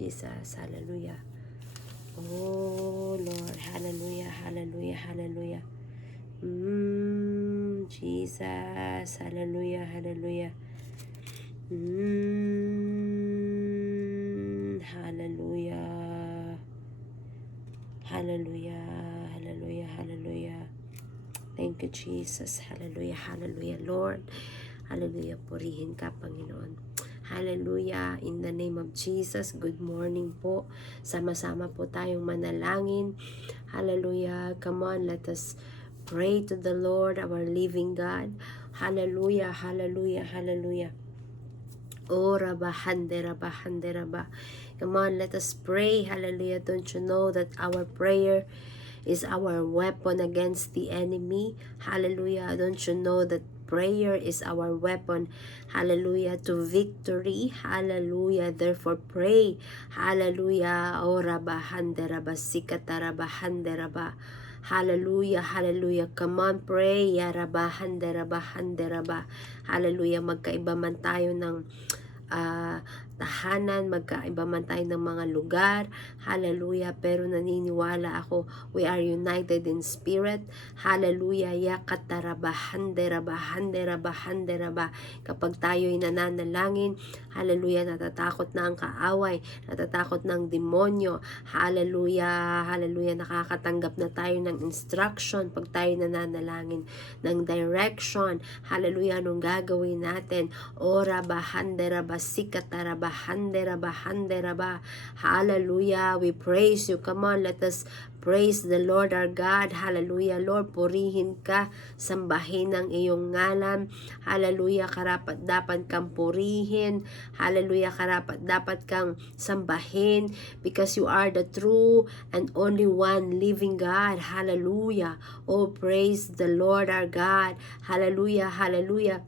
Jesus. Hallelujah. Oh, Lord. Hallelujah, hallelujah, hallelujah. Jesus. Hallelujah, hallelujah. Hallelujah. Hallelujah, hallelujah, hallelujah. Thank you, Jesus. Hallelujah, hallelujah, Lord. Hallelujah, purihin ka, Panginoon. Hallelujah, in the name of Jesus. Good morning po. Sama-sama po tayong manalangin. Hallelujah, come on, let us pray to the Lord, our living God. Hallelujah, hallelujah, hallelujah. Oh, Rabba, Hande, Rabba, Hande, Rabba. Come on, let us pray. Hallelujah. Don't you know that our prayer is our weapon against the enemy? Hallelujah. Don't you know that prayer is our weapon? Hallelujah. To victory. Hallelujah. Therefore pray. Hallelujah. Oh, Rabba, Hande, Rabba, Sikata, Rabba, Hande, Rabba. Hallelujah, hallelujah. Come on, pray. Ya Rabba, Hande, Rabba, Hande, Rabba. Hallelujah. Magkaiba man tayo ng tahanan, magkaiba man tayo ng mga lugar. Hallelujah. Pero naniniwala ako, we are united in spirit. Hallelujah. Yakatarabahan deraba. Kapag tayo'y nananalangin, hallelujah, natatakot na ang kaaway, natatakot ng demonyo. Hallelujah. Hallelujah. Nakakatanggap na tayo ng instruction pag tayo nananalangin, ng direction. Hallelujah. Anong gagawin natin? Ora bahande raba sikata raba hande raba hande raba. Hallelujah. We praise you. Come on, let us praise the Lord our God. Hallelujah. Lord, purihin ka, sambahin ang iyong ngalan. Hallelujah. Karapat dapat kang purihin. Hallelujah. Karapat dapat kang sambahin because you are the true and only one living God. Hallelujah. Oh, praise the Lord our God. Hallelujah. Hallelujah.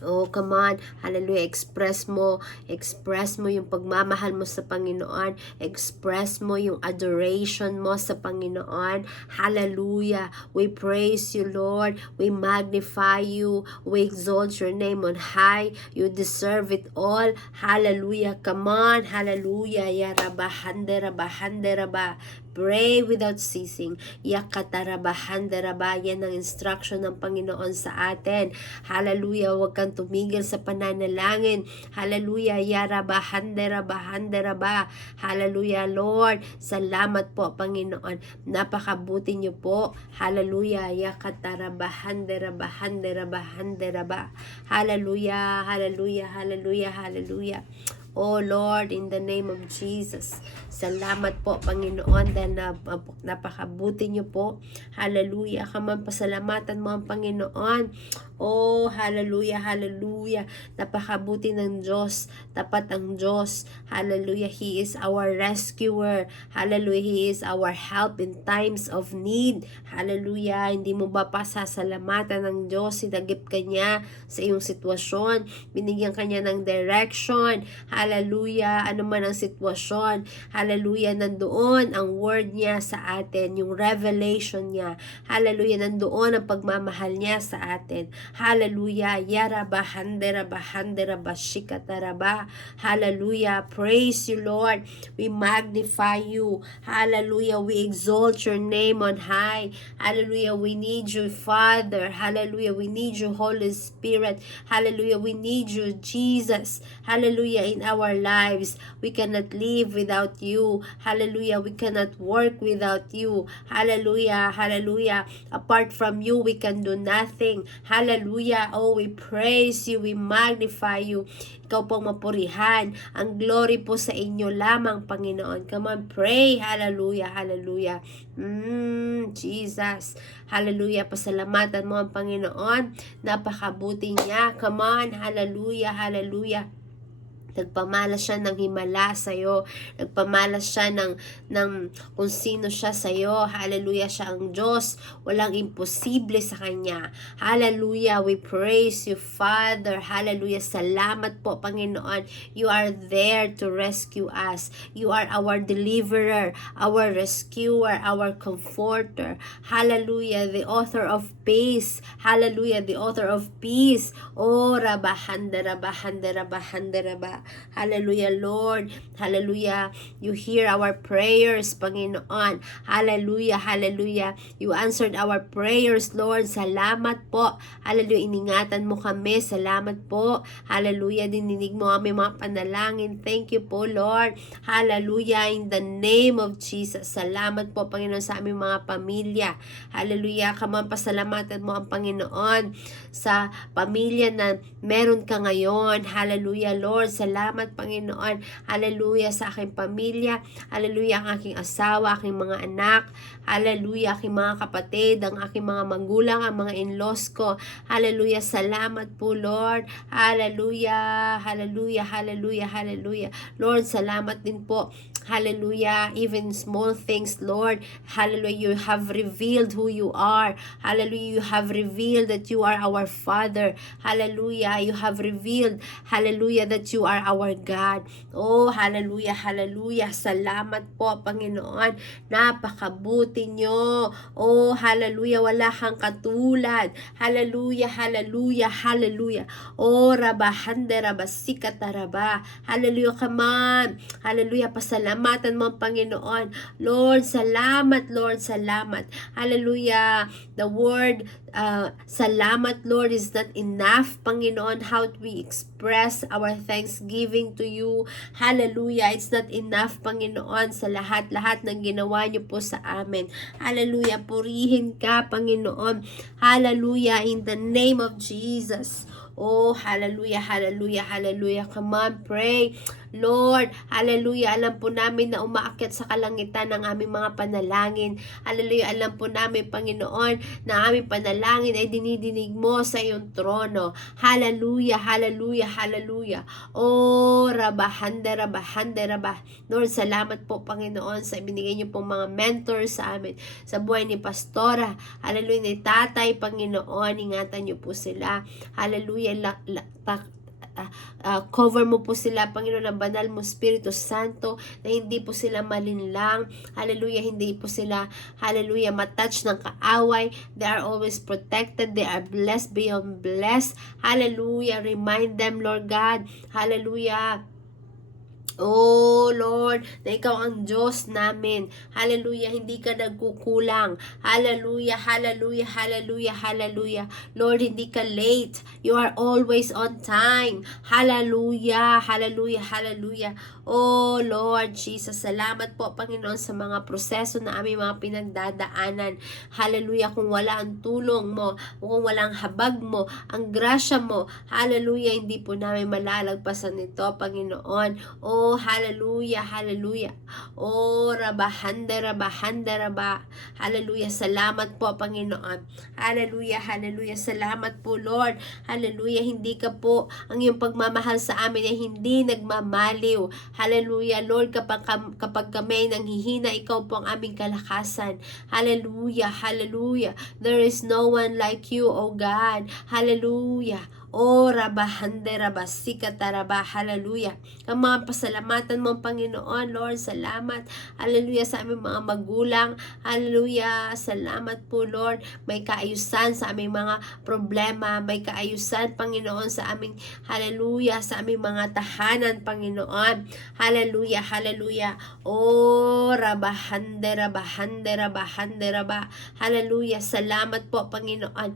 Oh, come on. Hallelujah. Express mo yung pagmamahal mo sa Panginoon. Express mo yung adoration mo sa Panginoon. Hallelujah. We praise you, Lord. We magnify you. We exalt your name on high. You deserve it all. Hallelujah. Come on. Hallelujah. Ya rabahande rabahande raba. Pray without ceasing. Yakatarabahan daraba. Yan ang instruction ng Panginoon sa atin. Hallelujah. Huwag kang tumigil sa pananalangin. Hallelujah. Yarabahan daraba. Hallelujah, Lord. Salamat po, Panginoon. Napakabuti niyo po. Hallelujah. Yakatarabahan daraba. Hallelujah. Hallelujah. Hallelujah. Hallelujah. Oh Lord, in the name of Jesus, salamat po, Panginoon, dahil napakabuti niyo po. Hallelujah. Kaman, pasalamatan mo ang Panginoon. Oh, hallelujah, hallelujah. Napakabuti ng Diyos. Tapat ang Diyos. Hallelujah. He is our rescuer. Hallelujah. He is our help in times of need. Hallelujah. Hindi mo ba pasasalamatan ng Diyos? Sinagip ka niya sa iyong sitwasyon. Binigyan ka niya ng direction. Hallelujah. Ano man ang sitwasyon. Hallelujah. Nandoon ang word niya sa atin. Yung revelation niya. Hallelujah. Nandoon ang pagmamahal niya sa atin. Hallelujah. Yaraba handera shikataraba. Hallelujah. Praise you, Lord. We magnify you. Hallelujah. We exalt your name on high. Hallelujah. We need you, Father. Hallelujah. We need you, Holy Spirit. Hallelujah. We need you, Jesus. Hallelujah. In our lives, we cannot live without you. Hallelujah. We cannot work without you. Hallelujah. Hallelujah. Apart from you, we can do nothing. Hallelujah. Oh, we praise you. We magnify you. Ikaw pong mapurihan. Ang glory po sa inyo lamang, Panginoon. Come on, pray. Hallelujah. Hallelujah. Jesus. Hallelujah. Pasalamatan mo ang Panginoon. Napakabuti niya. Come on. Hallelujah. Hallelujah. Nagpamalas siya ng himala sa'yo. Nagpamalas siya ng kung sino siya sa'yo. Hallelujah, siya ang Diyos. Walang imposible sa Kanya. Hallelujah, we praise you, Father. Hallelujah, salamat po, Panginoon. You are there to rescue us. You are our deliverer, our rescuer, our comforter. Hallelujah, the author of peace. Hallelujah, the author of peace. Oh, rabahanda. Hallelujah, Lord. Hallelujah. You hear our prayers, Panginoon. Hallelujah, hallelujah. You answered our prayers, Lord. Salamat po. Hallelujah, iningatan mo kami. Salamat po. Hallelujah, dininig mo aming mga panalangin. Thank you po, Lord. Hallelujah, in the name of Jesus. Salamat po, Panginoon, sa aming mga pamilya. Hallelujah, kamang pasalamatan mo ang Panginoon sa pamilya na meron ka ngayon. Hallelujah, Lord. Salamat, Panginoon. Hallelujah, sa aking pamilya. Hallelujah, ang aking asawa, aking mga anak. Hallelujah, aking mga kapatid, ang aking mga magulang, ang mga in-laws ko. Hallelujah, salamat po, Lord. Hallelujah, hallelujah, hallelujah, hallelujah. Lord, salamat din po. Hallelujah, even small things, Lord. Hallelujah, you have revealed who you are. Hallelujah, you have revealed that you are our Father. Hallelujah, you have revealed, hallelujah, that you are our God. Oh, hallelujah, hallelujah. Salamat po, Panginoon. Napakabuti nyo. Oh, hallelujah, wala kang katulad. Hallelujah, hallelujah, hallelujah. Oh, rabahande, rabasikata, raba. Hallelujah, come on. Hallelujah, pasalamatan mo, Panginoon. Lord, salamat, Lord, salamat. Hallelujah. The word salamat, Lord, is not enough, Panginoon. How we express our thanksgiving to you. Hallelujah. It's not enough, Panginoon, sa lahat-lahat ng ginawa niyo po sa amin. Hallelujah. Purihin ka, Panginoon. Hallelujah. In the name of Jesus. Oh, hallelujah, hallelujah, hallelujah. Come on, pray. Lord, hallelujah, alam po namin na umaakyat sa kalangitan ng aming mga panalangin. Hallelujah, alam po namin, Panginoon, na aming panalangin ay dinidinig mo sa iyong trono. Hallelujah, hallelujah, hallelujah. Oh, rabahande, rabahande, rabah. Lord, salamat po, Panginoon, sa ibinigay niyo pong mga mentors sa amin, sa buhay ni Pastora. Hallelujah, ni Tatay, Panginoon, ingatan niyo po sila. Hallelujah, cover mo po sila, Panginoon, ng banal mo Espiritu Santo, na hindi po sila malinlang. Hallelujah, hindi po sila, hallelujah, matouch ng kaaway. They are always protected. They are blessed beyond blessed. Hallelujah, remind them, Lord God. Hallelujah. Oh, Lord, na ikaw ang Diyos namin. Hallelujah, hindi ka nagkukulang. Hallelujah, hallelujah, hallelujah, hallelujah. Lord, hindi ka late. You are always on time. Hallelujah, hallelujah, hallelujah. Oh, Lord Jesus, salamat po, Panginoon, sa mga proseso na aming mga pinagdadaanan. Hallelujah, kung wala ang tulong mo, kung walang habag mo, ang grasya mo, hallelujah, hindi po namin malalagpasan ito, Panginoon. Oh, hallelujah, hallelujah. Oh, rabahande, rabahande, raba. Hallelujah, salamat po, Panginoon. Hallelujah, hallelujah, salamat po, Lord. Hallelujah, hindi ka po, ang iyong pagmamahal sa amin ay hindi nagmamaliw. Hallelujah, Lord, kapag kami nanghihina, ikaw po ang aming kalakasan. Hallelujah, hallelujah. There is no one like you, oh God. Hallelujah. Oh, rabahande, rabasika, taraba, hallelujah. Ang mga pasalamatan mo, Panginoon, Lord, salamat. Hallelujah, sa aming mga magulang. Hallelujah, salamat po, Lord. May kaayusan sa aming mga problema. May kaayusan, Panginoon, sa aming, hallelujah, sa aming mga tahanan, Panginoon. Hallelujah, hallelujah. Oh, rabahande, rabahande, rabahande, rabah. Hallelujah, salamat po, Panginoon.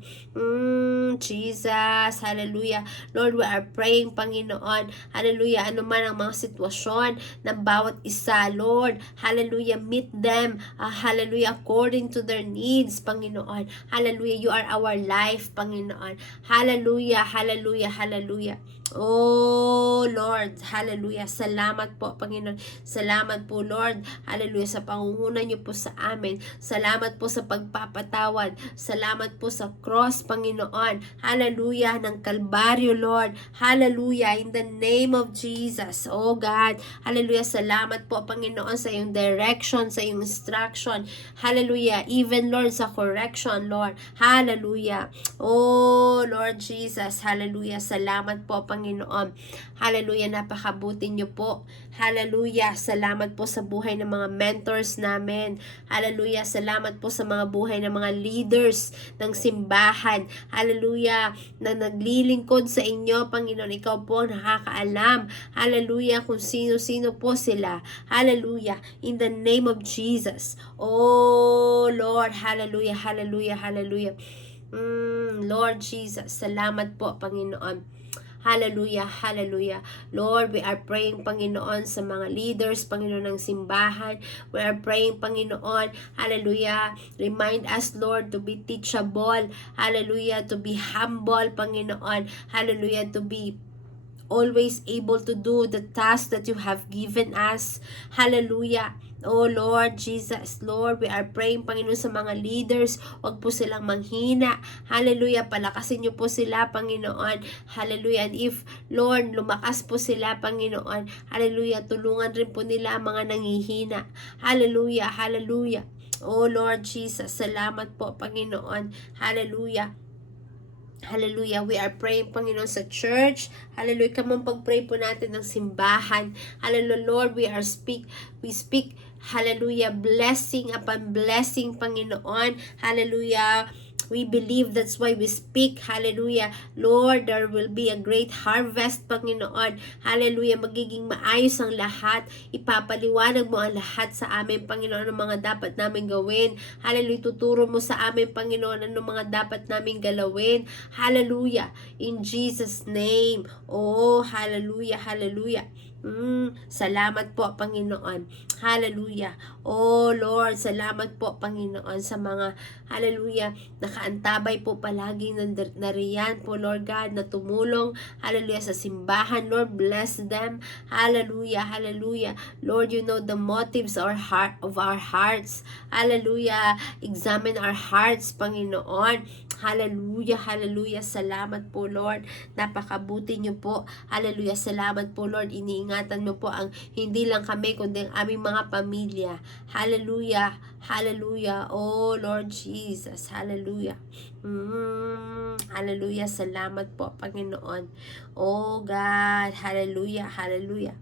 Jesus, hallelujah. Lord, we are praying, Panginoon, hallelujah, ano man ang mga sitwasyon ng bawat isa, Lord, hallelujah, meet them, hallelujah, according to their needs, Panginoon. Hallelujah, you are our life, Panginoon. Hallelujah, hallelujah, hallelujah. Oh, Lord, hallelujah, salamat po, Panginoon. Salamat po, Lord, hallelujah, sa pangunguna niyo po sa amin. Salamat po sa pagpapatawad. Salamat po sa cross, Panginoon. Hallelujah, ng Kalbaryo, Lord. Hallelujah, in the name of Jesus. Oh God, hallelujah, salamat po, Panginoon, sa iyong direction, sa iyong instruction. Hallelujah, even, Lord, sa correction, Lord. Hallelujah. Oh, Lord Jesus, hallelujah, salamat po, Panginoon. Panginoon. Hallelujah, napakabuti niyo po. Hallelujah, salamat po sa buhay ng mga mentors namin. Hallelujah, salamat po sa mga buhay ng mga leaders ng simbahan. Hallelujah, na naglilingkod sa inyo, Panginoon. Ikaw po ang nakakaalam. Hallelujah, kung sino-sino po sila. Hallelujah, in the name of Jesus. Oh Lord, hallelujah, hallelujah, hallelujah. Lord Jesus, salamat po, Panginoon. Hallelujah, hallelujah. Lord, we are praying, Panginoon, sa mga leaders, Panginoon, ng simbahan. We are praying, Panginoon, hallelujah. Remind us, Lord, to be teachable. Hallelujah, to be humble, Panginoon. Hallelujah, to be always able to do the task that you have given us. Hallelujah. Oh Lord Jesus, Lord, we are praying, Panginoon, sa mga leaders. Huwag po silang manghina. Hallelujah. Palakasin niyo po sila, Panginoon. Hallelujah. And if, Lord, lumakas po sila, Panginoon, hallelujah, tulungan rin po nila ang mga nanghihina. Hallelujah. Hallelujah. Oh Lord Jesus, salamat po, Panginoon. Hallelujah. Hallelujah. We are praying, Panginoon, sa church. Hallelujah. Come on, pag-pray po natin ng simbahan. Hallelujah, Lord. We speak, hallelujah, blessing upon blessing, Panginoon. Hallelujah. We believe, that's why we speak. Hallelujah. Lord, there will be a great harvest, Panginoon. Hallelujah. Magiging maayos ang lahat. Ipapaliwanag mo ang lahat sa amin, Panginoon, ang mga dapat namin gawin. Hallelujah. Tuturo mo sa amin, Panginoon, ano mga dapat namin galawin. Hallelujah. In Jesus' name. Oh, hallelujah, hallelujah. Salamat po, Panginoon. Hallelujah. Oh Lord, salamat po, Panginoon, sa mga, hallelujah, nakaantabay po palagi nariyan po, Lord God, na tumulong, hallelujah, sa simbahan. Lord, bless them. Hallelujah, hallelujah. Lord, you know the motives of our hearts. Hallelujah. Examine our hearts, Panginoon. Hallelujah, hallelujah. Salamat po, Lord. Napakabuti niyo po. Hallelujah. Salamat po, Lord. Iniingatan mo po ang hindi lang kami, kundi ang aming mga pamilya. Hallelujah, hallelujah. Oh, Lord Jesus. Hallelujah. Hallelujah. Salamat po, Panginoon. Oh, God. Hallelujah, hallelujah.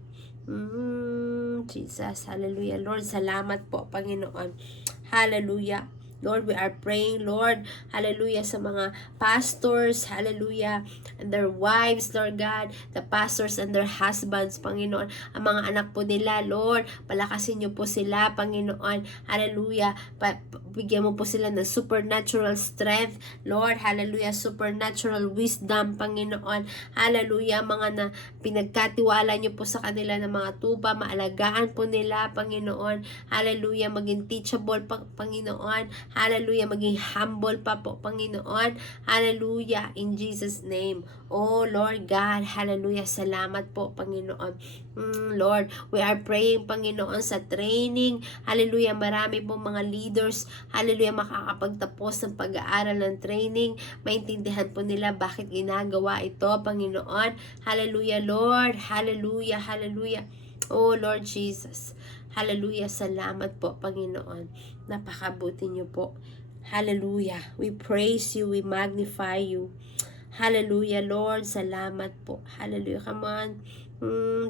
Jesus. Hallelujah. Lord, salamat po, Panginoon. Hallelujah. Lord, we are praying, Lord, hallelujah, sa mga pastors, hallelujah, and their wives, Lord God, the pastors and their husbands, Panginoon, ang mga anak po nila, Lord, palakasin niyo po sila, Panginoon, hallelujah, bigyan mo po sila ng supernatural strength, Lord, hallelujah, supernatural wisdom, Panginoon, hallelujah, mga na pinagkatiwala niyo po sa kanila ng mga tupa, maalagaan po nila, Panginoon, hallelujah, maging teachable, Panginoon, hallelujah, maging humble pa po, Panginoon. Hallelujah, in Jesus' name. Oh, Lord God, hallelujah, salamat po, Panginoon. Lord, we are praying, Panginoon, sa training. Hallelujah, marami po mga leaders, hallelujah, makakapagtapos ng pag-aaral ng training. Maintindihan po nila bakit ginagawa ito, Panginoon. Hallelujah, Lord. Hallelujah, hallelujah. Oh, Lord Jesus. Hallelujah, salamat po, Panginoon. Napakabuti niyo po. Hallelujah. We praise you, we magnify you. Hallelujah, Lord. Salamat po. Hallelujah. Come on.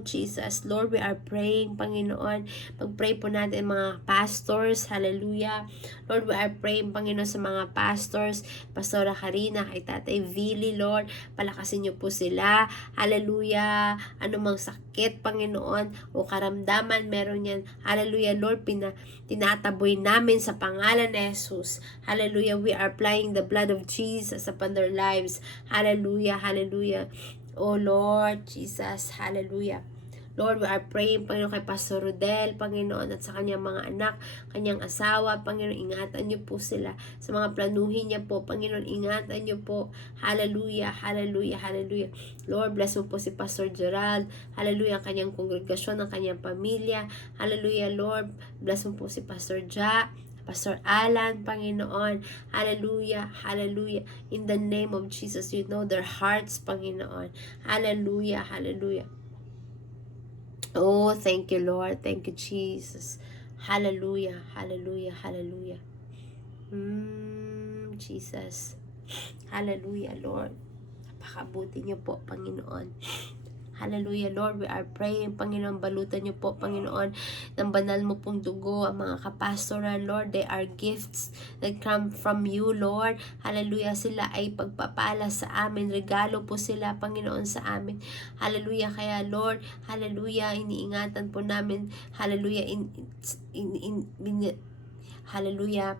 Jesus, Lord, we are praying, Panginoon. Pag-pray po natin mga pastors. Hallelujah. Lord, we are praying, Panginoon, sa mga pastors. Pastora Karina, kay Tatay Vili, Lord. Palakasin niyo po sila. Hallelujah. Anumang sakit, Panginoon, o karamdaman meron yan. Hallelujah, Lord. Tinataboy namin sa pangalan ni Jesus. Hallelujah. We are applying the blood of Jesus upon their lives. Hallelujah. Hallelujah. Oh Lord Jesus, hallelujah. Lord, we are praying, Panginoon, kay Pastor Rodel, Panginoon, at sa kanyang mga anak, kanyang asawa, Panginoon, ingatan niyo po sila. Sa mga planuhin niya po, Panginoon, ingatan niyo po. Hallelujah, hallelujah, hallelujah. Lord, bless mo po si Pastor Gerald. Hallelujah, ang kanyang kongregasyon, ang kanyang pamilya. Hallelujah, Lord. Bless mo po si Pastor Ja, Pastor Alan, Panginoon. Hallelujah, hallelujah. In the name of Jesus, you know their hearts, Panginoon. Hallelujah, hallelujah. Oh, thank you, Lord. Thank you, Jesus. Hallelujah, hallelujah, hallelujah. Jesus. Hallelujah, Lord. Napakabuti niyo po, Panginoon. Hallelujah, Lord, we are praying, Panginoon, balutan niyo po, Panginoon, ng banal mo pong dugo, ang mga kapastoral, Lord, they are gifts that come from you, Lord. Hallelujah, sila ay pagpapala sa amin, regalo po sila, Panginoon, sa amin. Hallelujah, kaya Lord, hallelujah, iniingatan po namin, hallelujah, hallelujah,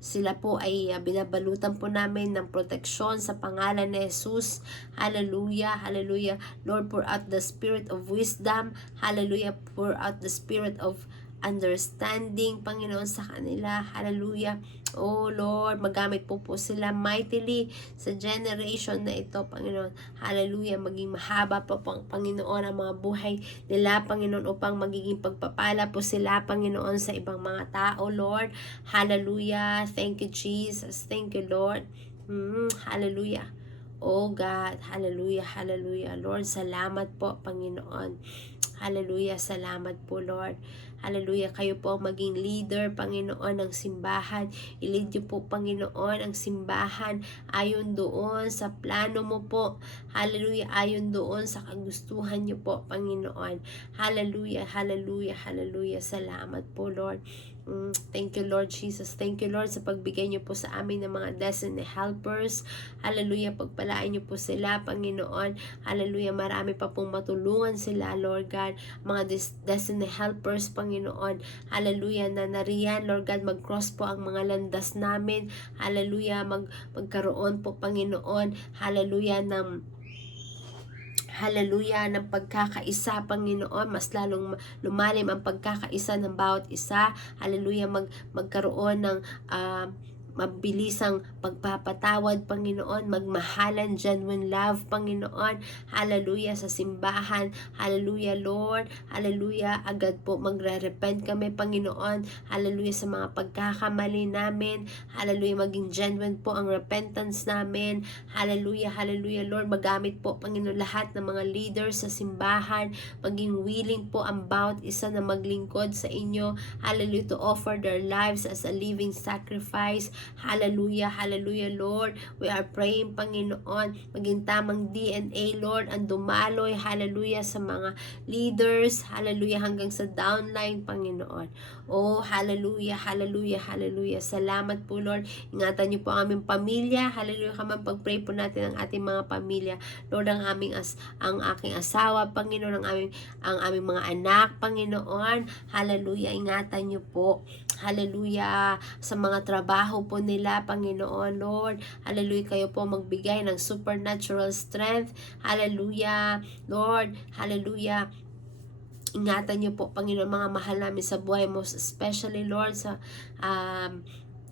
sila po ay binabalutan po namin ng proteksyon sa pangalan ni Jesus. Hallelujah, hallelujah. Lord, pour out the spirit of wisdom. Hallelujah, pour out the spirit of understanding, Panginoon, sa kanila. Hallelujah. Oh Lord, magamit po sila mightily sa generation na ito, Panginoon. Hallelujah, maging mahaba po, Panginoon, ang mga buhay nila, Panginoon, upang magiging pagpapala po sila, Panginoon, sa ibang mga tao, Lord. Hallelujah. Thank you, Jesus. Thank you, Lord. Hallelujah. Oh God, hallelujah, hallelujah. Lord, salamat po, Panginoon. Hallelujah, salamat po, Lord. Hallelujah, kayo po maging leader, Panginoon, ng simbahan. I-lead niyo po, Panginoon, ang simbahan ayon doon sa plano mo po. Hallelujah, ayon doon sa kagustuhan niyo po, Panginoon. Hallelujah, hallelujah, hallelujah. Salamat po, Lord. Thank you, Lord Jesus. Thank you, Lord, sa pagbigay niyo po sa amin ng mga destiny helpers. Hallelujah, pagpalain niyo po sila, Panginoon. Hallelujah, marami pa pong matulungan sila, Lord God. Mga destiny helpers, Panginoon. Hallelujah, na nariyan, Lord God, mag-cross po ang mga landas namin. Hallelujah, magkaroon po, Panginoon. Hallelujah, ng pagkakaisa, Panginoon, mas lalong lumalim ang pagkakaisa ng bawat isa. Hallelujah, magkaroon ng mabilisang pagpapatawad, Panginoon, magmahalan, genuine love, Panginoon. Hallelujah, sa simbahan. Hallelujah, Lord. Hallelujah, agad po magre-repent kami, Panginoon. Hallelujah, sa mga pagkakamali namin. Hallelujah, maging genuine po ang repentance namin. Hallelujah, hallelujah, Lord. Magamit po, Panginoon, lahat ng mga leaders sa simbahan. Maging willing po ang bawat isa na maglingkod sa inyo. Hallelujah, to offer their lives as a living sacrifice. Hallelujah, hallelujah, Lord. We are praying, Panginoon, maging tamang DNA, Lord, ang dumaloy, hallelujah, sa mga leaders, hallelujah, hanggang sa downline, Panginoon. Oh, hallelujah, hallelujah, hallelujah. Salamat po, Lord. Ingatan niyo po ang aming pamilya. Hallelujah, pag-pray po natin ang ating mga pamilya. Lord, ang aking asawa, Panginoon, ang aming mga anak, Panginoon. Hallelujah, ingatan niyo po. Hallelujah, sa mga trabaho po nila, Panginoon, Lord. Hallelujah, kayo po magbigay ng supernatural strength. Hallelujah, Lord. Hallelujah. Ingatan niyo po, Panginoon, mga mahal namin sa buhay mo, especially, Lord, sa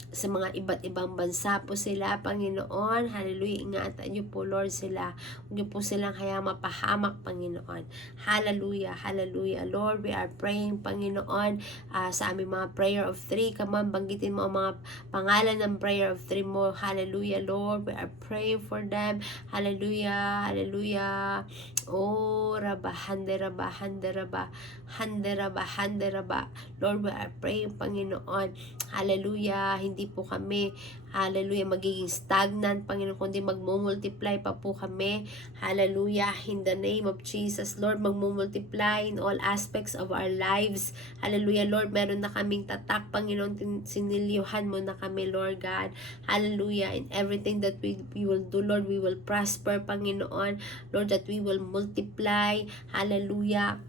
mga iba't ibang bansa po sila, Panginoon. Hallelujah, ingatan niyo po, Lord, sila. Huwag niyo po silang hayang mapahamak, Panginoon. Hallelujah, hallelujah, Lord. We are praying, Panginoon, sa aming mga prayer of 3. Come on, banggitin mo ang mga pangalan ng prayer of 3 mo. Hallelujah, Lord. We are praying for them. Hallelujah, hallelujah. Oh, raba, hande, raba, hande, raba, hande, raba, hande, raba. Lord, we are praying, Panginoon. Hallelujah, hindi po kami, hallelujah, magiging stagnant, Panginoon, kundi magmumultiply pa po kami. Hallelujah, in the name of Jesus, Lord, magmumultiply in all aspects of our lives. Hallelujah, Lord, meron na kaming tatak, Panginoon, sinilihan mo na kami, Lord God. Hallelujah, in everything that we will do, Lord, we will prosper, Panginoon. Lord, that we will multiply. Hallelujah.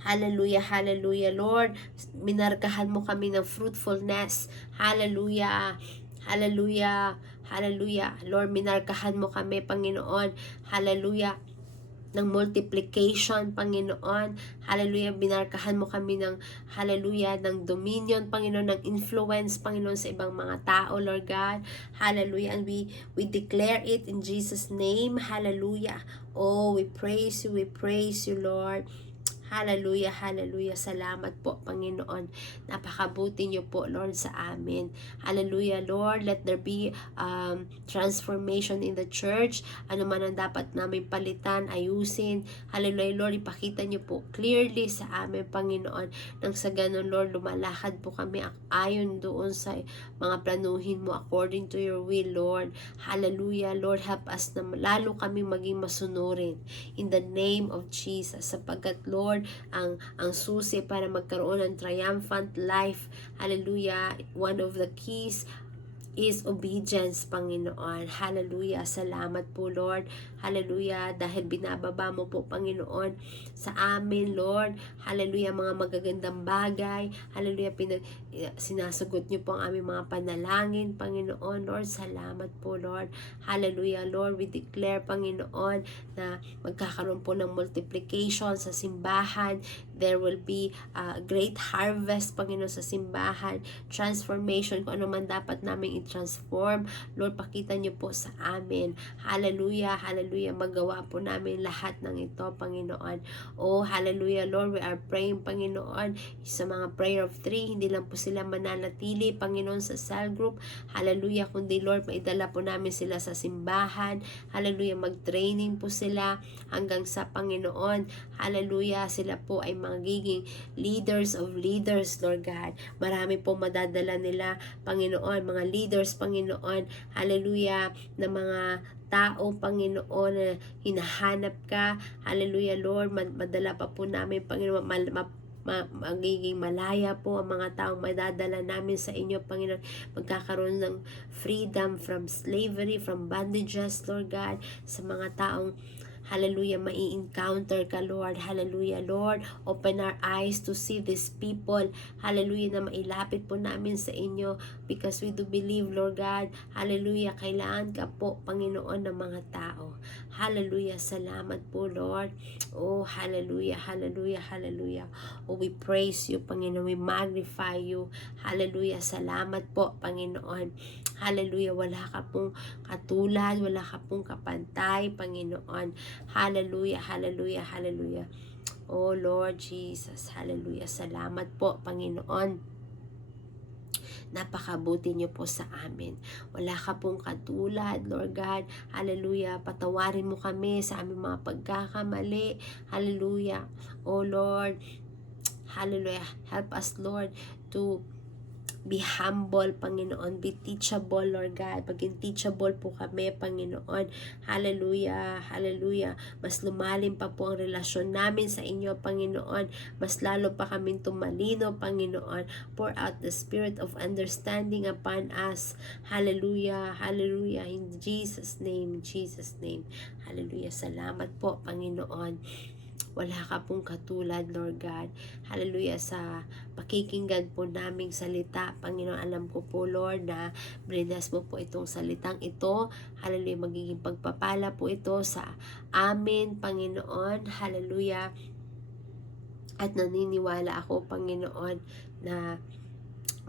Hallelujah, hallelujah, Lord. Minarkahan mo kami ng fruitfulness. Hallelujah, hallelujah, hallelujah. Lord, minarkahan mo kami, Panginoon. Hallelujah, ng multiplication, Panginoon. Hallelujah, binarkahan mo kami ng, hallelujah, ng dominion, Panginoon, ng influence, Panginoon, sa ibang mga tao, Lord God. Hallelujah, and we declare it in Jesus' name. Hallelujah. Oh, we praise you, Lord. Hallelujah, hallelujah. Salamat po, Panginoon. Napakabuti niyo po, Lord, sa amin. Hallelujah, Lord. Let there be transformation in the church. Ano man ang dapat namin palitan, ayusin. Hallelujah, Lord. Ipakita niyo po clearly sa amin, Panginoon. Nang sa ganun, Lord, lumalakad po kami ayon doon sa mga planuhin mo according to your will, Lord. Hallelujah, Lord. Help us na lalo kami maging masunurin in the name of Jesus. Sapagkat, Lord, ang susi para magkaroon ng triumphant life, hallelujah, one of the keys is obedience, Panginoon. Hallelujah. Salamat po, Lord. Hallelujah. Dahil binababa mo po, Panginoon, sa amin, Lord. Hallelujah. Mga magagandang bagay. Hallelujah. Sinasagot niyo po ang aming mga panalangin, Panginoon. Lord, salamat po, Lord. Hallelujah, Lord. We declare, Panginoon, na magkakaroon po ng multiplication sa simbahan. There will be a great harvest, Panginoon, sa simbahan. Transformation, kung ano man dapat namin i-transform. Lord, pakita niyo po sa amin. Hallelujah, hallelujah. Magawa po namin lahat ng ito, Panginoon. Oh, hallelujah, Lord. We are praying, Panginoon, sa mga prayer of 3. Hindi lang po sila mananatili, Panginoon, sa cell group. Hallelujah, kundi, Lord, maidala po namin sila sa simbahan. Hallelujah, mag-training po sila hanggang sa, Panginoon. Hallelujah, sila po ay magiging leaders of leaders, Lord God. Marami po madadala nila, Panginoon, mga leaders, Panginoon, hallelujah, na mga tao, Panginoon, na hinahanap ka, hallelujah, Lord, madala pa po namin, Panginoon, magiging malaya po ang mga taong madadala namin sa inyo, Panginoon. Magkakaroon ng freedom from slavery, from bondages, Lord God, sa mga taong hallelujah, mai-encounter ka, Lord. Hallelujah, Lord. Open our eyes to see these people. Hallelujah, na mailapit po namin sa inyo because we do believe, Lord God. Hallelujah, kailangan ka po, Panginoon, ng mga tao. Hallelujah, salamat po, Lord. Oh, hallelujah, hallelujah, hallelujah. Oh, we praise you, Panginoon. We magnify you. Hallelujah, salamat po, Panginoon. Hallelujah, wala ka pong katulad, wala ka pong kapantay, Panginoon. Hallelujah, hallelujah, hallelujah. Oh Lord Jesus, hallelujah. Salamat po, Panginoon. Napakabuti niyo po sa amin. Wala ka pong katulad, Lord God. Hallelujah. Patawarin mo kami sa aming mga pagkakamali. Hallelujah. Oh Lord. Hallelujah. Help us, Lord, to be humble, Panginoon. Be teachable, Lord God. Maging teachable po kami, Panginoon. Hallelujah, hallelujah. Mas lumalim pa po ang relasyon namin sa inyo, Panginoon. Mas lalo pa kaming tumalino, Panginoon. Pour out the spirit of understanding upon us. Hallelujah, hallelujah. In Jesus' name, in Jesus' name. Hallelujah. Salamat po, Panginoon. Wala ka pong katulad, Lord God. Hallelujah, sa pakikinggan po naming salita. Panginoon, alam ko po, Lord, na blinas mo po itong salitang ito. Hallelujah, magiging pagpapala po ito sa amin, Panginoon. Hallelujah. At naniniwala ako, Panginoon, na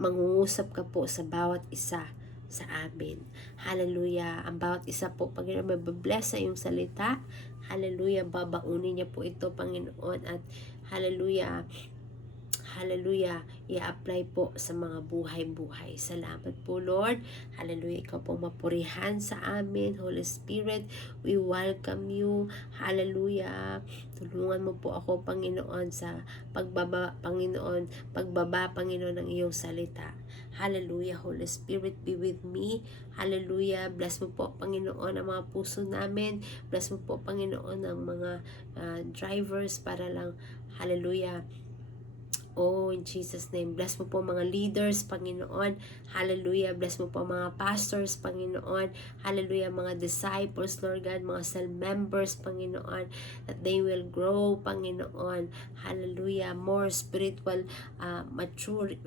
mangungusap ka po sa bawat isa sa amin. Hallelujah. Ang bawat isa po, Panginoon, mababless sa iyong salita. Hallelujah. Babaunin niya po ito, Panginoon. At hallelujah. Hallelujah. I-apply po sa mga buhay-buhay. Salamat po, Lord. Hallelujah. Ikaw po mapurihan sa amin. Holy Spirit, we welcome you. Hallelujah. Tulungan mo po ako, Panginoon, sa pagbaba, Panginoon, Panginoon, ng iyong salita. Hallelujah. Holy Spirit, be with me. Hallelujah. Bless mo po, Panginoon, ang mga puso namin. Bless mo po, Panginoon, ang mga drivers para lang, hallelujah, oh, in Jesus' name. Bless mo po mga leaders, Panginoon. Hallelujah. Bless mo po mga pastors, Panginoon. Hallelujah. Mga disciples, Lord God. Mga cell members, Panginoon. That they will grow, Panginoon. Hallelujah. More spiritual,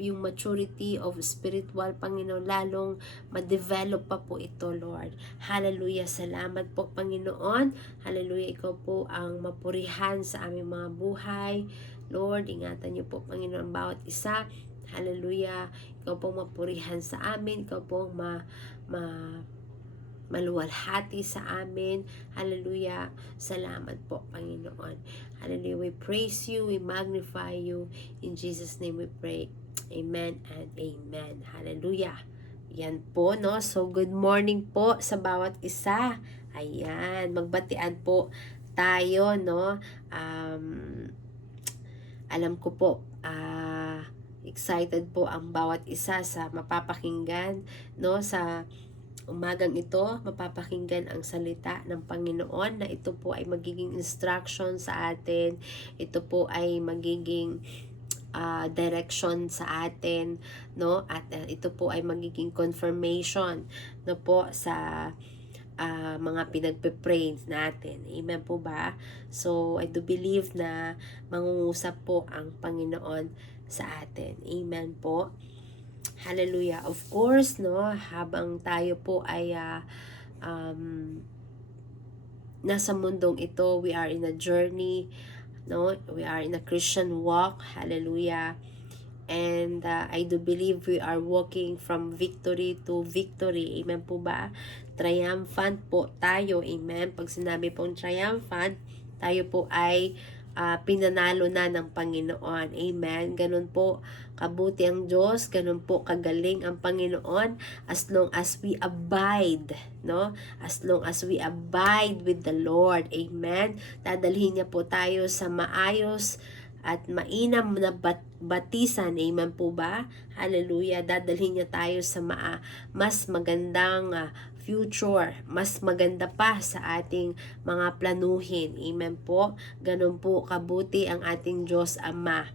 yung maturity of spiritual, Panginoon. Lalong ma-develop pa po ito, Lord. Hallelujah. Salamat po, Panginoon. Hallelujah. Ikaw po ang mapurihan sa aming mga buhay. Lord, ingatan niyo po, Panginoon, bawat isa. Hallelujah. Ikaw po mapurihan sa amin. Ikaw po maluwalhati sa amin. Hallelujah. Salamat po, Panginoon. Hallelujah. We praise you, we magnify you. In Jesus' name we pray. Amen and amen. Hallelujah. Yan po, no? So, good morning po sa bawat isa. Ayan, magbatian po tayo, no? Alam ko po, excited po ang bawat isa sa mapapakinggan, no? Sa umagang ito, mapapakinggan ang salita ng Panginoon na ito po ay magiging instruction sa atin. Ito po ay magiging direction sa atin, no? At ito po ay magiging confirmation, no po, sa mga pinagpe-pray natin. Amen po ba? So, I do believe na mangungusap po ang Panginoon sa atin. Amen po. Hallelujah. Of course, no, habang tayo po ay nasa mundong ito, we are in a journey, no? We are in a Christian walk. Hallelujah. And I do believe we are walking from victory to victory. Amen po ba? Triumphant po tayo. Amen. Pag sinabi pong triumphant, tayo po ay pinanalo na ng Panginoon. Amen. Ganun po kabuti ang Diyos, ganun po kagaling ang Panginoon as long as we abide, no? As long as we abide with the Lord. Amen. Dadalhin niya po tayo sa maayos at mainam na batisan. Amen po ba? Hallelujah. Dadalhin niya tayo sa mas magandang future, mas maganda pa sa ating mga planuhin. Amen po. Ganun po kabuti ang ating Diyos Ama.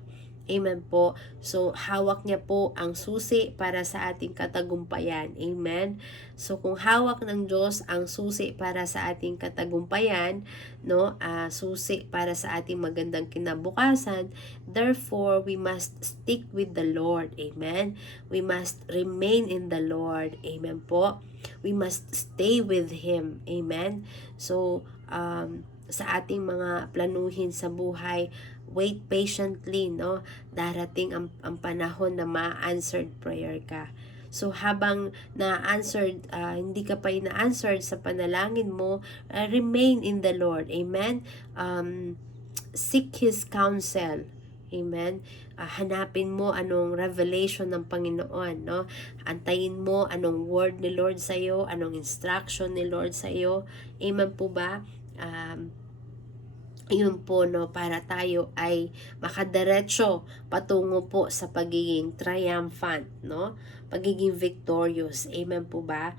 Amen po. So, hawak niya po ang susi para sa ating katagumpayan. Amen. So, kung hawak ng Diyos ang susi para sa ating katagumpayan, no, susi para sa ating magandang kinabukasan, therefore, we must stick with the Lord. Amen. We must remain in the Lord. Amen po. We must stay with Him. Amen. So, sa ating mga planuhin sa buhay, wait patiently, no? Darating ang panahon na ma-answered prayer ka. So, habang na-answered, hindi ka pa na-answered sa panalangin mo, remain in the Lord. Amen? Seek His counsel. Amen? Hanapin mo anong revelation ng Panginoon, no? Antayin mo anong word ni Lord sa'yo, anong instruction ni Lord sa'yo. Amen po ba? Yun po, no, para tayo ay makadiretso patungo po sa pagiging triumphant, no? Pagiging victorious. Amen po ba?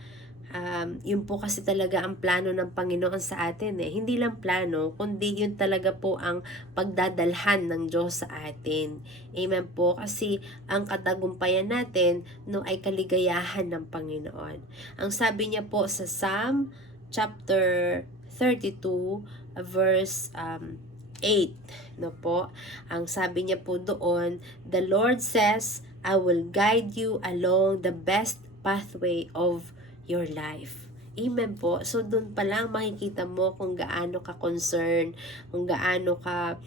Yun po kasi talaga ang plano ng Panginoon sa atin eh. Hindi lang plano, kundi yun talaga po ang pagdadalhan ng Diyos sa atin. Amen po. Kasi ang katagumpayan natin, no, ay kaligayahan ng Panginoon. Ang sabi niya po sa Psalm chapter 32 verse 8, no po, ang sabi niya po doon, the Lord says, I will guide you along the best pathway of your life. Amen po. So doon pa lang makikita mo kung gaano ka concern, kung gaano ka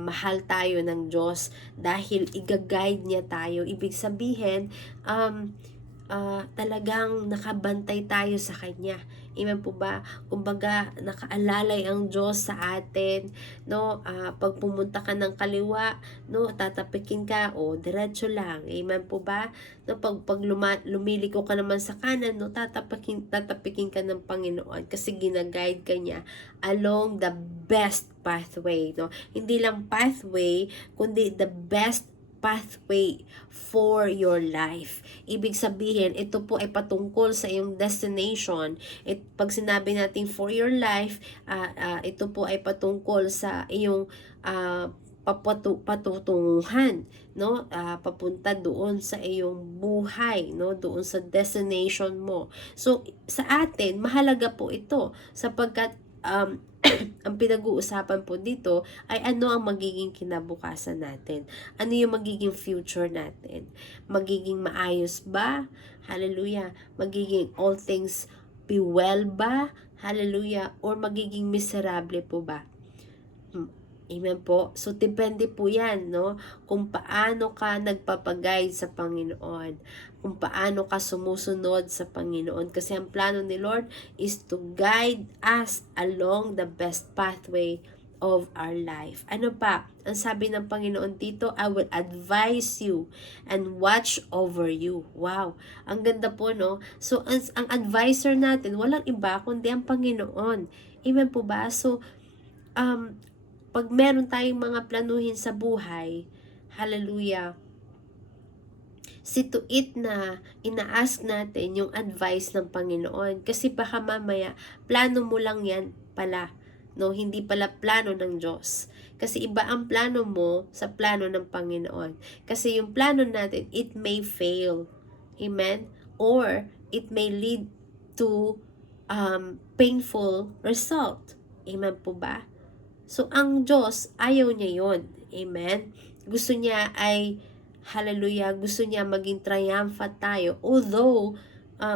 mahal tayo ng Diyos dahil i-guide niya tayo. Ibig sabihin, talagang nakabantay tayo sa Kanya. Amen po ba? Kumbaga, nakaalalay ang Diyos sa atin, no? Pag pumunta ka ng kaliwa, no, tatapikin ka, o diretso lang. Amen po ba? No, pag lumiliko ka naman sa kanan, no, tatapikin ka ng Panginoon kasi ginaguide ka niya along the best pathway, no? Hindi lang pathway, kundi the best pathway for your life. Ibig sabihin, ito po ay patungkol sa iyong destination. Pag sinabi natin for your life, ito po ay patungkol sa iyong patutunguhan, no? Papunta doon sa iyong buhay, no? Doon sa destination mo. So, sa atin, mahalaga po ito sapagkat ang pinag-uusapan po dito ay ano ang magiging kinabukasan natin. Ano yung magiging future natin? Magiging maayos ba? Hallelujah. Magiging all things be well ba? Hallelujah. Or magiging miserable po ba? Amen po. So, depende po yan, no? Kung paano ka nagpapaguide sa Panginoon. Kung paano ka sumusunod sa Panginoon. Kasi ang plano ni Lord is to guide us along the best pathway of our life. Ano pa? Ang sabi ng Panginoon dito, I will advise you and watch over you. Wow! Ang ganda po, no? So, ang advisor natin, walang iba kundi ang Panginoon. Amen po ba? So, pag meron tayong mga planuhin sa buhay, hallelujah, see to it na ina-ask natin yung advice ng Panginoon. Kasi baka mamaya, plano mo lang yan pala. No, hindi pala plano ng Diyos. Kasi iba ang plano mo sa plano ng Panginoon. Kasi yung plano natin, it may fail. Amen? Or, it may lead to painful result. Amen po ba? So, ang Diyos, ayaw niya yon. Amen? Gusto niya ay, hallelujah, gusto niya maging triumphant tayo. Although,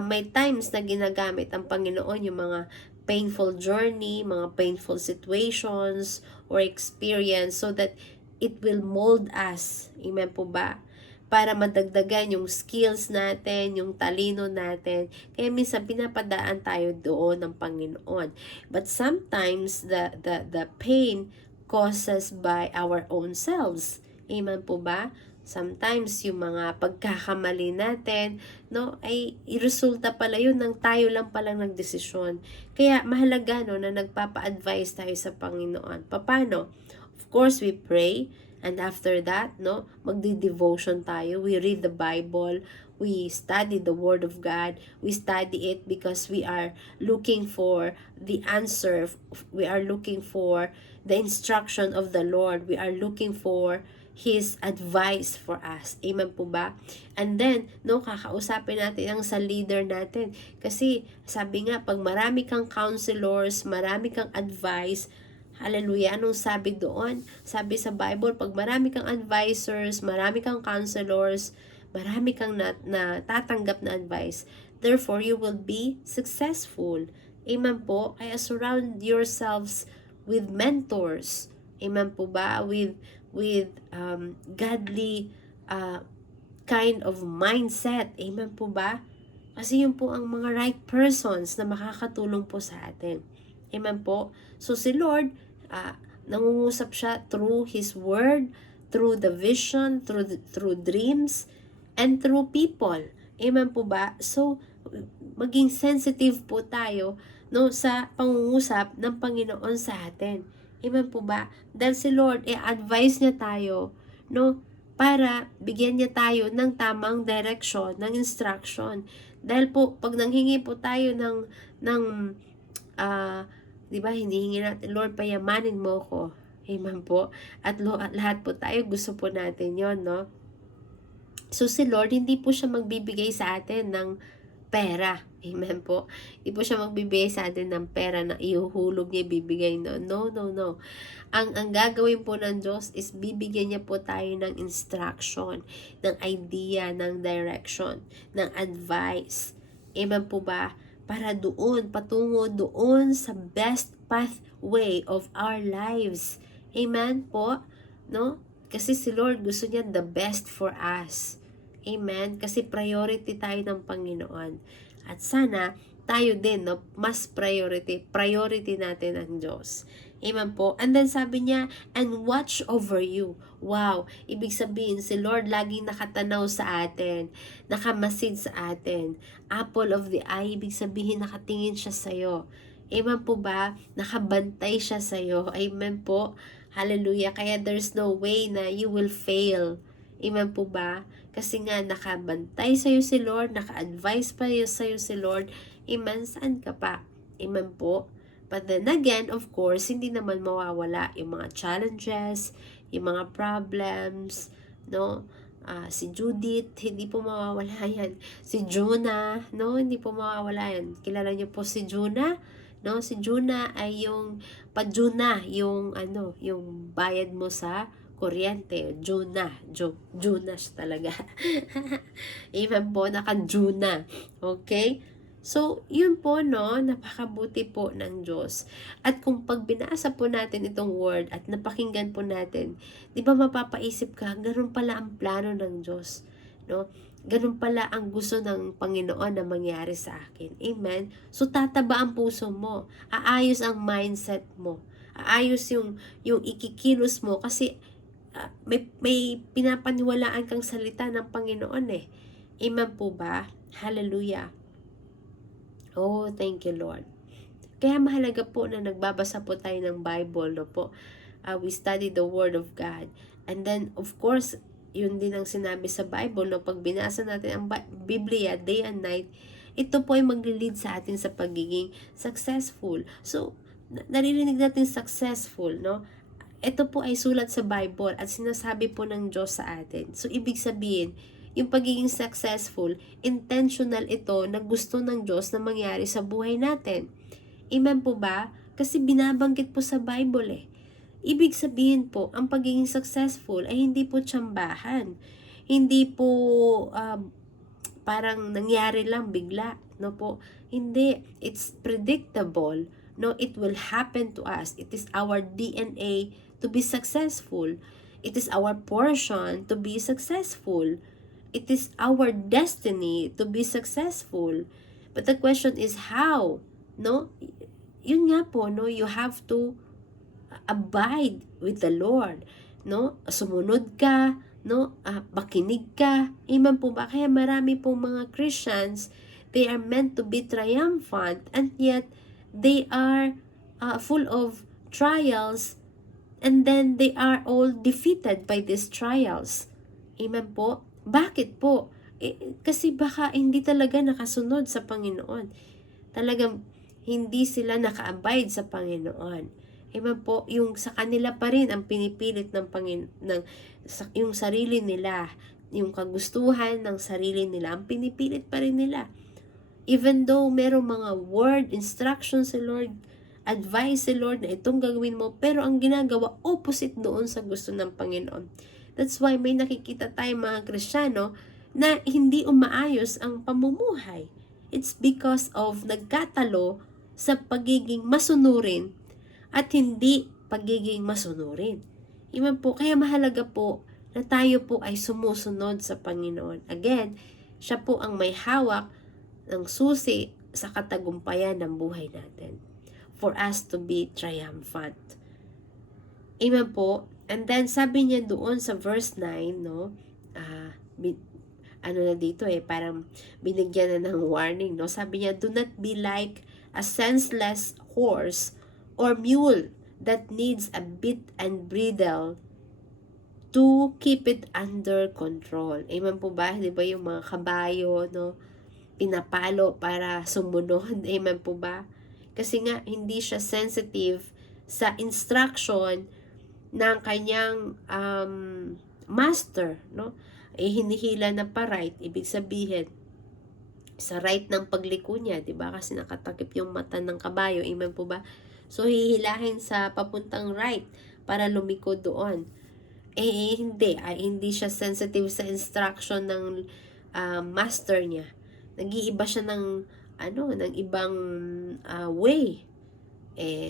may times na ginagamit ang Panginoon yung mga painful journey, mga painful situations, or experience so that it will mold us. Amen po ba? Para madagdagan yung skills natin, yung talino natin. Kaya minsan pinapadaan tayo doon ng Panginoon. But sometimes the pain causes by our own selves. Amen po ba? Sometimes yung mga pagkakamali natin, no, ay resulta pala yun ng tayo lang palang nagdesisyon. Kaya mahalaga no na nagpapa-advise tayo sa Panginoon. Paano? Of course, we pray. And after that, no, magdi-devotion tayo. We read the Bible. We study the Word of God. We study it because we are looking for the answer. We are looking for the instruction of the Lord. We are looking for His advice for us. Amen po ba? And then, no, kakausapin natin ang sa leader natin. Kasi, sabi nga, pag marami kang counselors, marami kang advice, hallelujah, anong sabi doon? Sabi sa Bible, pag marami kang advisors, marami kang counselors, marami kang natatanggap na advice, therefore, you will be successful. Amen po? Kaya surround yourselves with mentors. Amen po ba? With godly kind of mindset. Amen po ba? Kasi yun po ang mga right persons na makakatulong po sa atin. Amen po? So si Lord, nangungusap siya through His Word, through the vision, through dreams, and through people. Amen po ba? So, maging sensitive po tayo, no, sa pangungusap ng Panginoon sa atin. Amen po ba? Dahil si Lord, advise niya tayo, no, para bigyan niya tayo ng tamang direction, ng instruction. Dahil po, pag nanghingi po tayo ng di ba, hinihingi natin, Lord, payamanin mo ko. Amen po. At lahat po tayo, gusto po natin yon, no? So, si Lord, hindi po siya magbibigay sa atin ng pera. Amen po. Hindi po siya magbibigay sa atin ng pera na ihuhulog niya, bibigay no. No, no, no. Ang gagawin po ng Diyos is bibigyan niya po tayo ng instruction, ng idea, ng direction, ng advice. Amen po ba? Para doon, patungo doon sa best pathway of our lives. Amen po? No? Kasi si Lord gusto niya the best for us. Amen? Kasi priority tayo ng Panginoon. At sana, tayo din, no? Mas priority natin ang Diyos. Amen po. And then sabi niya, and watch over you. Wow. Ibig sabihin, si Lord laging nakatanaw sa atin, nakamasid sa atin. Apple of the eye, ibig sabihin, nakatingin siya sa'yo. Amen po ba? Nakabantay siya sa'yo. Amen po. Hallelujah. Kaya there's no way na you will fail. Amen po ba? Kasi nga nakabantay sa'yo si Lord, naka-advise pa sa'yo si Lord. Amen. Saan ka pa? Amen po. But then again, of course, hindi naman mawawala yung mga challenges, yung mga problems, no? Si Judith, hindi po mawawala yan. Si Jonah, no? Hindi po mawawala yan. Kilala niyo po si Jonah? No? Si Jonah ay yung pa-Jonah, yung yung bayad mo sa kuryente. Jonah. Jonas talaga. Amen po, naka-Jonah. Okay? So, yun po, no, napakabuti po ng Diyos. At kung pag binasa po natin itong word at napakinggan po natin, di ba mapapaisip ka, ganun pala ang plano ng Diyos, no? Ganun pala ang gusto ng Panginoon na mangyari sa akin. Amen? So, tataba ang puso mo. Aayos ang mindset mo. Aayos yung ikikilos mo kasi may pinapaniwalaan kang salita ng Panginoon eh. Amen po ba? Hallelujah. Oh, thank you, Lord. Kaya mahalaga po na nagbabasa po tayo ng Bible, no po. We study the Word of God. And then, of course, yun din ang sinabi sa Bible, no? Pag binasa natin ang Biblia day and night, ito po ay mag-lead sa atin sa pagiging successful. So, naririnig natin successful, no? Ito po ay sulat sa Bible at sinasabi po ng Diyos sa atin. So, ibig sabihin, yung pagiging successful, intentional ito na gusto ng Diyos na mangyari sa buhay natin. Amen po ba? Kasi binabanggit po sa Bible eh. Ibig sabihin po, ang pagiging successful ay hindi po tsambahan. Hindi po parang nangyari lang bigla, no po. Hindi, it's predictable. No, it will happen to us. It is our DNA to be successful. It is our portion to be successful. It is our destiny to be successful. But the question is how? No? Yun nga po, no? You have to abide with the Lord. No? Sumunod ka, no? Makinig ka. Amen po ba? Kaya marami pong mga Christians, they are meant to be triumphant and yet they are full of trials and then they are all defeated by these trials. Amen po? Bakit po? Kasi baka hindi talaga nakasunod sa Panginoon. Talagang hindi sila naka-abide sa Panginoon. Amen po? Yung sa kanila pa rin ang pinipilit ng yung sarili nila, yung kagustuhan ng sarili nila, ang pinipilit pa rin nila. Even though merong mga word, instructions si Lord, advice si Lord na itong gagawin mo, pero ang ginagawa opposite doon sa gusto ng Panginoon. That's why may nakikita tayong mga Kristiyano na hindi umaayos ang pamumuhay. It's because of nagkatalo sa pagiging masunurin at hindi pagiging masunurin. Amen po. Kaya mahalaga po na tayo po ay sumusunod sa Panginoon. Again, siya po ang may hawak ng susi sa katagumpayan ng buhay natin for us to be triumphant. Amen po. And then, sabi niya doon sa verse 9, no, ano na dito parang binigyan na ng warning, no? Sabi niya, do not be like a senseless horse or mule that needs a bit and bridle to keep it under control. Amen po ba? Di ba yung mga kabayo, no? Pinapalo para sumunod. Amen po ba? Kasi nga, hindi siya sensitive sa instruction ng kanyang master, no? Hinihila na pa right, ibig sabihin sa right ng pagliko niya, 'di ba? Kasi nakatakip yung mata ng kabayo, amen po ba? So hihilahin sa papuntang right para lumiko doon. Hindi siya sensitive sa instruction ng master niya. Nag-iiba siya ng ibang way.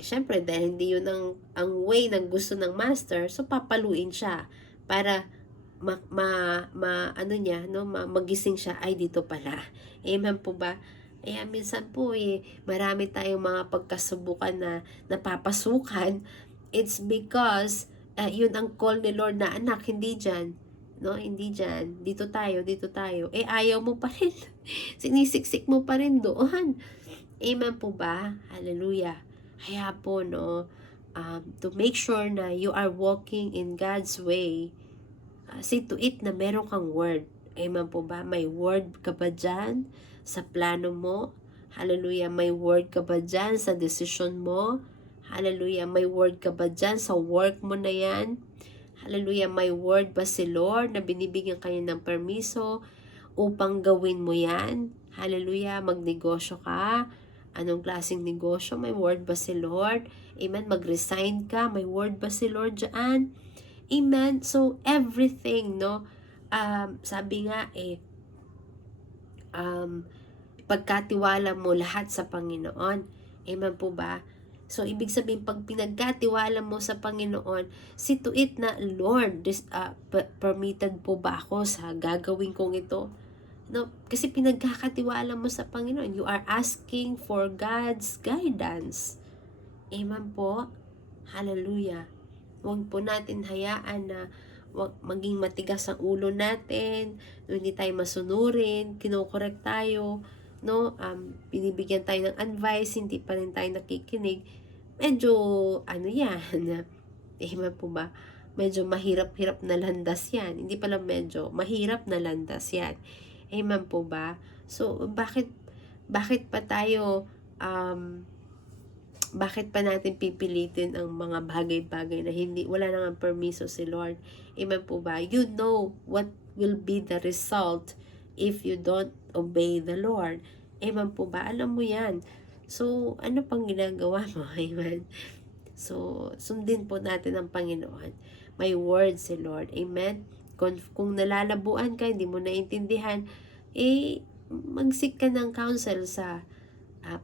Syempre, dahil hindi yun ang way ng gusto ng master, so papaluin siya para magising siya, ay dito pala. Amen po ba? Minsan po marami tayong mga pagkasubukan na napapasukan. It's because yun ang call ni Lord na anak, hindi dyan. No, hindi dyan. Dito tayo. Ayaw mo pa rin. Sinisiksik mo pa rin doon. Amen po ba? Hallelujah. Kaya po, no, to make sure na you are walking in God's way, see to it na meron kang word. Amen po ba? May word ka ba dyan sa plano mo? Hallelujah. May word ka ba dyan sa decision mo? Hallelujah. May word ka ba dyan sa work mo na yan? Hallelujah. May word ba si Lord na binibigyan kayo ng permiso upang gawin mo yan? Hallelujah. Magnegosyo ka. Anong klaseng negosyo? May word ba si Lord? Amen. Mag-resign ka. May word ba si Lord dyan? Amen. So, everything, no? Sabi nga pagkatiwala mo lahat sa Panginoon. Amen po ba? So, ibig sabihin, pag pinagkatiwala mo sa Panginoon, see to it na, Lord, permitted po ba ako sa gagawin kong ito? No? Kasi pinagkakatiwala mo sa Panginoon. You are asking for God's guidance. Amen po. Hallelujah. Huwag po natin hayaan na maging matigas ang ulo natin, hindi tayo masunurin, kinokorek tayo, no? Binibigyan tayo ng advice, hindi pa rin tayo nakikinig. Medyo, yan, amen po ba? Medyo mahirap-hirap na landas yan. Hindi pala medyo, mahirap na landas yan. Amen po ba? So, bakit pa tayo, bakit pa natin pipilitin ang mga bagay-bagay na wala nang permiso si Lord? Amen po ba? You know what will be the result if you don't obey the Lord. Amen po ba? Alam mo yan. So, ano pang ginagawa mo? Amen. So, sundin po natin ang Panginoon. May word si Lord. Amen. Kung nalalabuan ka, hindi mo naintindihan, mag-seek ka ng counsel sa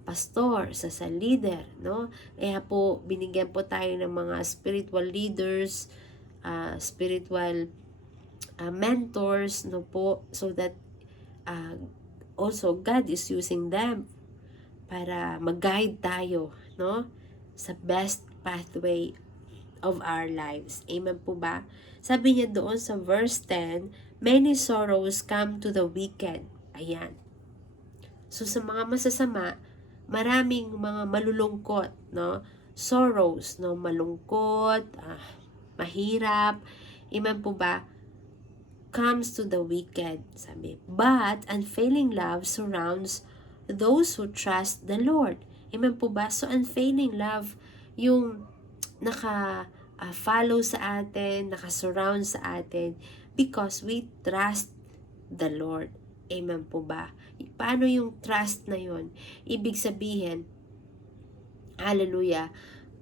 pastor, sa leader, no? Kaya po, binigyan po tayo ng mga spiritual leaders, spiritual mentors, no po, so that also God is using them para mag-guide tayo, no? Sa best pathway of our lives. Amen po ba? Sabi niya doon sa verse 10, many sorrows come to the wicked. Ayan. So, sa mga masasama, maraming mga malulungkot, no? Sorrows, no? Malungkot, mahirap. Amen po ba? Comes to the wicked, sabi. But, unfailing love surrounds those who trust the Lord. Amen po ba? So, unfailing love, yung follow sa atin, naka-surround sa atin, because we trust the Lord. Amen po ba? Paano yung trust na yon? Ibig sabihin, hallelujah,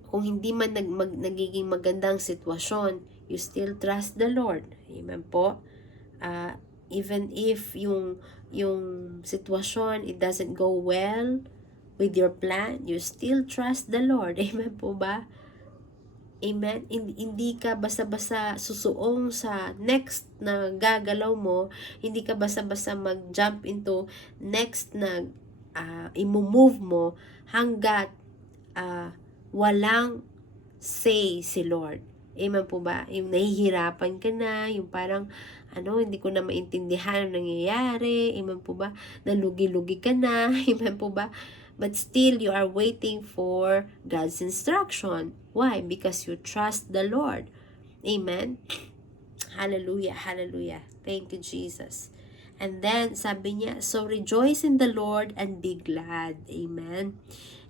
kung hindi man nagiging magandang sitwasyon, you still trust the Lord. Amen po? Even if yung sitwasyon, it doesn't go well with your plan, you still trust the Lord. Amen po ba? Amen? Hindi ka basta-basta susuong sa next na gagalaw mo. Hindi ka basta-basta mag-jump into next na i-move mo hanggat walang say si Lord. Amen po ba? Yung nahihirapan ka na, yung parang hindi ko na maintindihan ang nangyayari. Amen po ba? Nalugi-lugi ka na. Amen po ba? But still, you are waiting for God's instruction. Why? Because you trust the Lord. Amen? Hallelujah, hallelujah. Thank you, Jesus. And then, sabi niya, so rejoice in the Lord and be glad. Amen?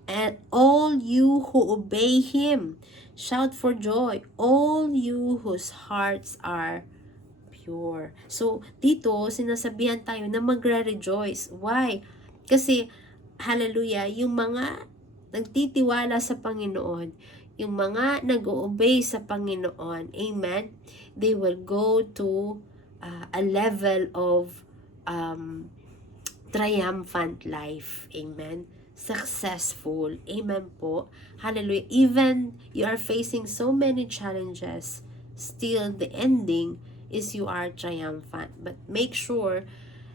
And all you who obey Him, shout for joy. All you whose hearts are pure. So, dito, sinasabihan tayo na magre-rejoice. Why? Kasi, hallelujah, yung mga nagtitiwala sa Panginoon, yung mga nag-obey sa Panginoon, amen, they will go to a level of triumphant life, amen, successful, amen po, hallelujah. Even you are facing so many challenges, still the ending is you are triumphant. But make sure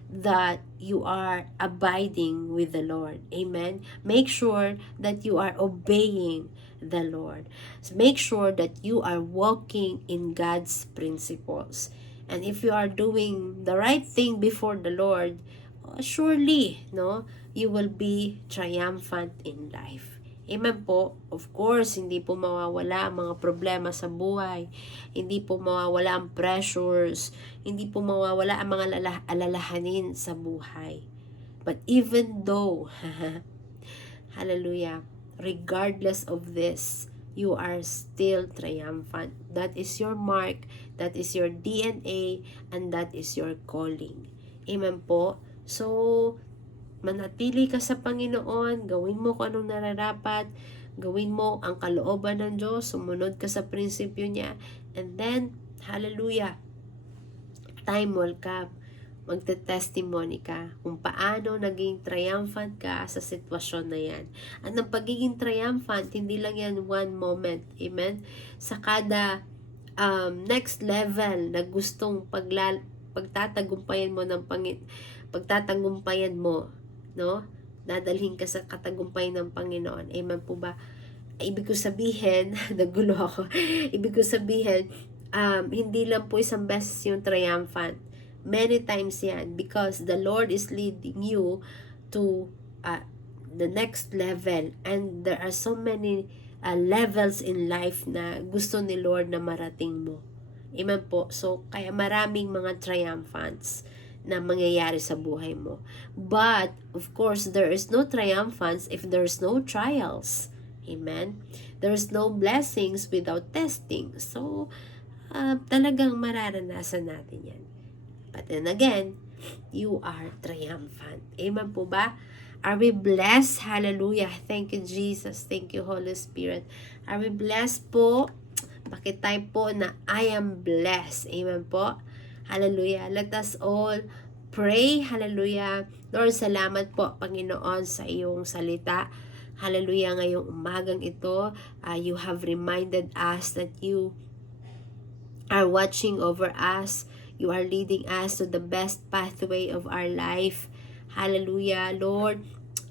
that you are abiding with the Lord. Amen. Make sure that you are obeying the Lord. So make sure that you are walking in God's principles. And if you are doing the right thing before the Lord, surely, you will be triumphant in life. Amen po. Of course, hindi po mawawala ang mga problema sa buhay. Hindi po mawawala ang pressures. Hindi po mawawala ang mga alalahanin sa buhay. But even though, hallelujah, regardless of this, you are still triumphant. That is your mark, that is your DNA, and that is your calling. Amen po. So, manatili ka sa Panginoon, gawin mo kung anong nararapat, gawin mo ang kalooban ng Diyos, sumunod ka sa prinsipyo niya, and then, hallelujah, time will come magte-testimony ka kung paano naging triumphant ka sa sitwasyon na yan. At ang pagiging triumphant, hindi lang yan one moment. Amen? Sa kada next level na gustong pagtatagumpayan mo ng pagtatagumpayan mo, no? Dadalhin ka sa katagumpayan ng Panginoon. Amen po ba? Ibig ko sabihin, nagulo ako. Ibig ko sabihin, hindi lang po isang beses yung triumphant. Many times yan, because the Lord is leading you to the next level, and there are so many levels in life na gusto ni Lord na marating mo. Amen po. So, kaya maraming mga triumphants na mangyayari sa buhay mo. But, of course, there is no triumphants if there's no trials. Amen? There's no blessings without testing. So, talagang mararanasan natin yan. But then again, you are triumphant. Amen po ba? Are we blessed? Hallelujah. Thank you, Jesus. Thank you, Holy Spirit. Are we blessed po? Pakitype po na I am blessed. Amen po. Hallelujah. Let us all pray. Hallelujah. Lord, salamat po, Panginoon, sa iyong salita. Hallelujah. Ngayong umagang ito, you have reminded us that you are watching over us. You are leading us to the best pathway of our life. Hallelujah. Lord,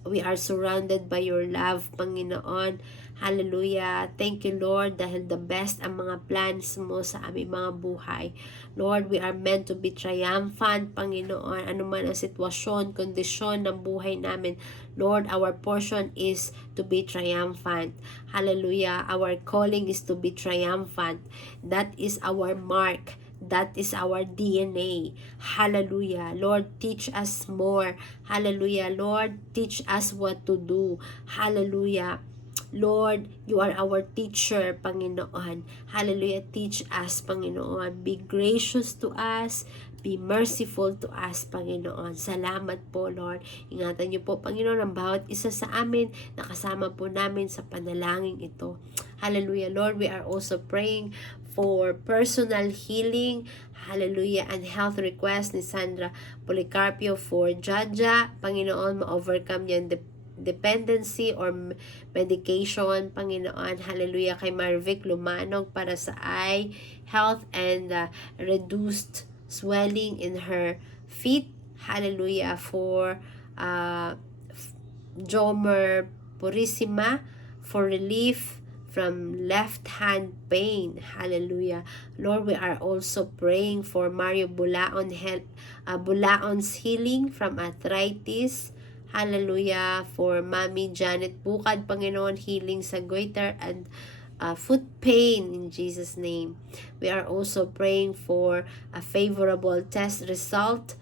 we are surrounded by your love, Panginoon. Hallelujah. Thank you, Lord, dahil the best ang mga plans mo sa aming mga buhay. Lord, we are meant to be triumphant, Panginoon. Ano man ang sitwasyon, kondisyon ng buhay namin, Lord, our portion is to be triumphant. Hallelujah. Our calling is to be triumphant. That is our mark. That is our DNA. Hallelujah. Lord, teach us more. Hallelujah. Lord, teach us what to do. Hallelujah. Lord, you are our teacher, Panginoon. Hallelujah. Teach us, Panginoon. Be gracious to us. Be merciful to us, Panginoon. Salamat po, Lord. Ingatan niyo po, Panginoon, ang bawat isa sa amin. Nakasama po namin sa panalangin ito. Hallelujah. Lord, we are also praying for personal healing, hallelujah, and health request ni Sandra Policarpio for Jaja. Panginoon, ma-overcome yan dependency or medication, Panginoon, hallelujah, kay Marvic Lumanog para sa eye health and reduced swelling in her feet, hallelujah, for Jomer Purissima for relief from left hand pain. Hallelujah. Lord, we are also praying for Mario Bulaon Bulaon's healing from arthritis. Hallelujah. For Mami Janet Bukad, Panginoon, healing sa goiter and foot pain in Jesus' name. We are also praying for a favorable test result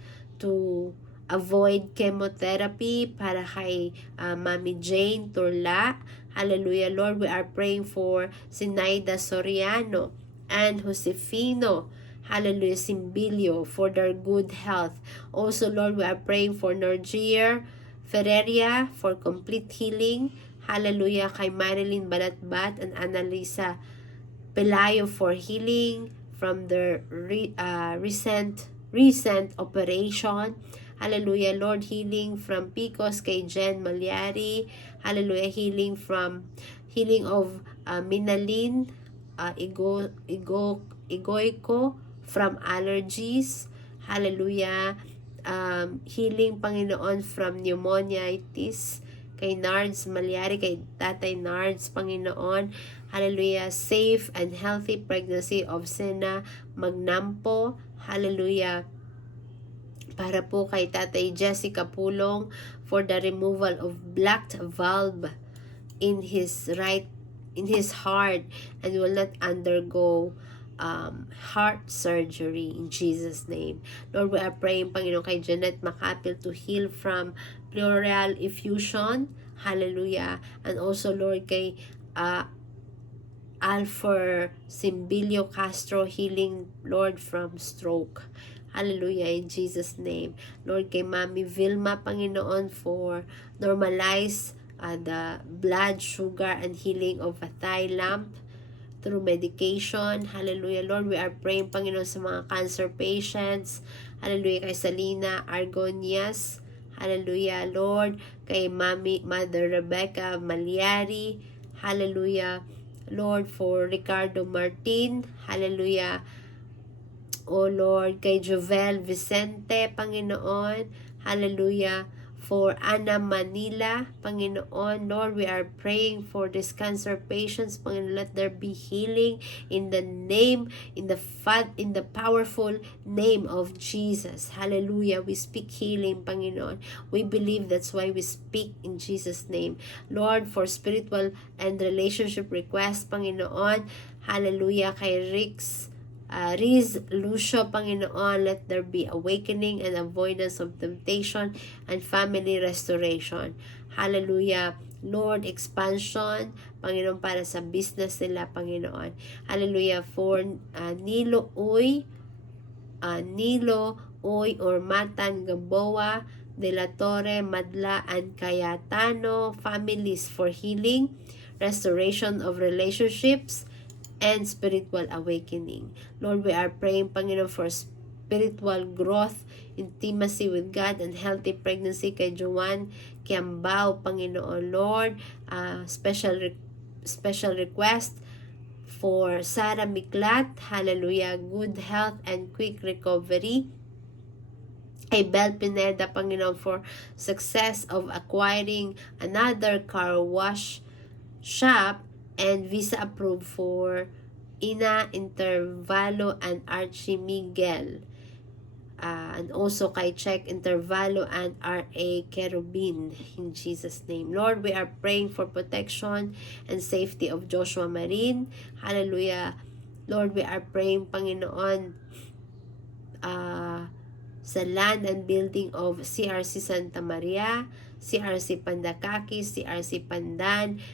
to avoid chemotherapy para kay Mami Jane Turla. Hallelujah. Lord, we are praying for Sinaida Soriano and Josefino, hallelujah, Simbilio, for their good health. Also, Lord, we are praying for Norgier Ferreria for complete healing. Hallelujah. Kay Marilyn Balatbat and Annalisa Pelayo for healing from their recent operation. Hallelujah. Lord, healing from PCOS kay Jen Malyari. Hallelujah. Healing of Minalin Igoiko from allergies. Hallelujah. Healing, Panginoon, from pneumonitis kay Nards Malyari, kay Tatay Nards, Panginoon. Hallelujah. Safe and healthy pregnancy of Sena Magnampo. Hallelujah. Para po kay Tatay Jessica Pulong for the removal of blocked valve in his heart and will not undergo heart surgery in Jesus' name. Lord, we are praying, Panginoon, kay Janet Macapil to heal from pleural effusion. Hallelujah. And also, Lord, kay Alfor Simbilio Castro, healing, Lord, from stroke. Hallelujah, in Jesus' name. Lord, kay Mami Vilma, Panginoon, for normalize the blood sugar and healing of a thigh lump through medication. Hallelujah, Lord, we are praying, Panginoon, sa mga cancer patients. Hallelujah, kay Salina Argonias. Hallelujah, Lord, kay Mother Rebecca Malyari. Hallelujah, Lord, for Ricardo Martin. Hallelujah, O Lord, kay Jovel Vicente, Panginoon. Hallelujah. For Ana Manila, Panginoon. Lord, we are praying for these cancer patients. Panginoon, let there be healing in the name, in the powerful name of Jesus. Hallelujah. We speak healing, Panginoon. We believe that's why we speak in Jesus' name. Lord, for spiritual and relationship requests, Panginoon. Hallelujah. Kay Riz Lucio, Panginoon, let there be awakening and avoidance of temptation and family restoration. Hallelujah. Lord, expansion, Panginoon, para sa business nila, Panginoon. Hallelujah. For Nilo Uy or Matan Gamboa, De La Torre, Madla, and Cayetano families for healing, restoration of relationships, and spiritual awakening. Lord, we are praying, Panginoon, for spiritual growth, intimacy with God, and healthy pregnancy kay Joanne Kiambao, Panginoon. Lord, special request for Sarah Miklat. Hallelujah, good health and quick recovery. Kay Bel Pineda, Panginoon, for success of acquiring another car wash shop and visa approved for Ina Intervalo and Archie Miguel. And also kay Check Intervalo and R.A. Kerubin, in Jesus' name. Lord, we are praying for protection and safety of Joshua Marin. Hallelujah. Lord, we are praying, Panginoon, sa land and building of CRC Santa Maria, CRC Pandakakis, CRC Pandan,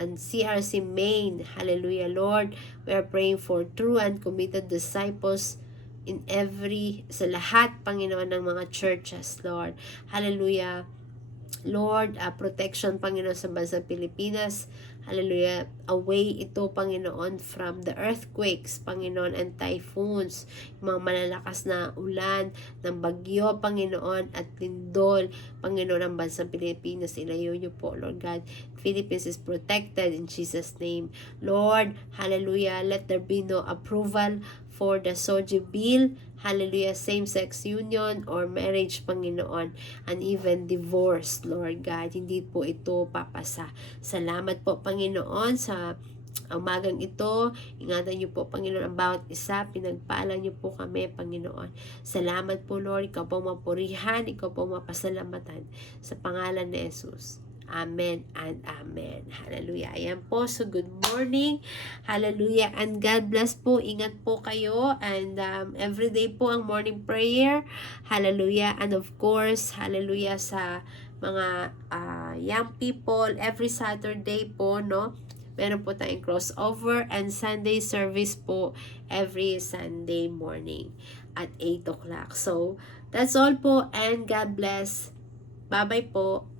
and CRC Maine. Hallelujah, Lord. We are praying for true and committed disciples sa lahat, Panginoon, ng mga churches, Lord. Hallelujah. Lord, protection, Panginoon, sa bansang Pilipinas. Hallelujah. Away ito, Panginoon, from the earthquakes, Panginoon, and typhoons, yung mga malalakas na ulan, ng bagyo, Panginoon, at lindol, Panginoon, ang bansang Pilipinas. Ilayo niyo po, Lord God. Philippines is protected in Jesus' name. Lord, hallelujah, let there be no approval for the SOGI bill, hallelujah, same-sex union or marriage, Panginoon, and even divorce, Lord God. Hindi po ito papasa. Salamat po, Panginoon, sa umagang ito. Ingatan niyo po, Panginoon, ang bawat isa. Pinagpala niyo po kami, Panginoon. Salamat po, Lord. Ikaw po mapurihan, ikaw po mapasalamatan. Sa pangalan ni Jesus. Amen and amen. Hallelujah. Ayan po. So, good morning. Hallelujah. And God bless po. Ingat po kayo. And everyday po ang morning prayer. Hallelujah. And of course, hallelujah sa mga young people. Every Saturday po, no? Meron po tayong crossover and Sunday service po every Sunday morning at 8 o'clock. So, that's all po. And God bless. Bye-bye po.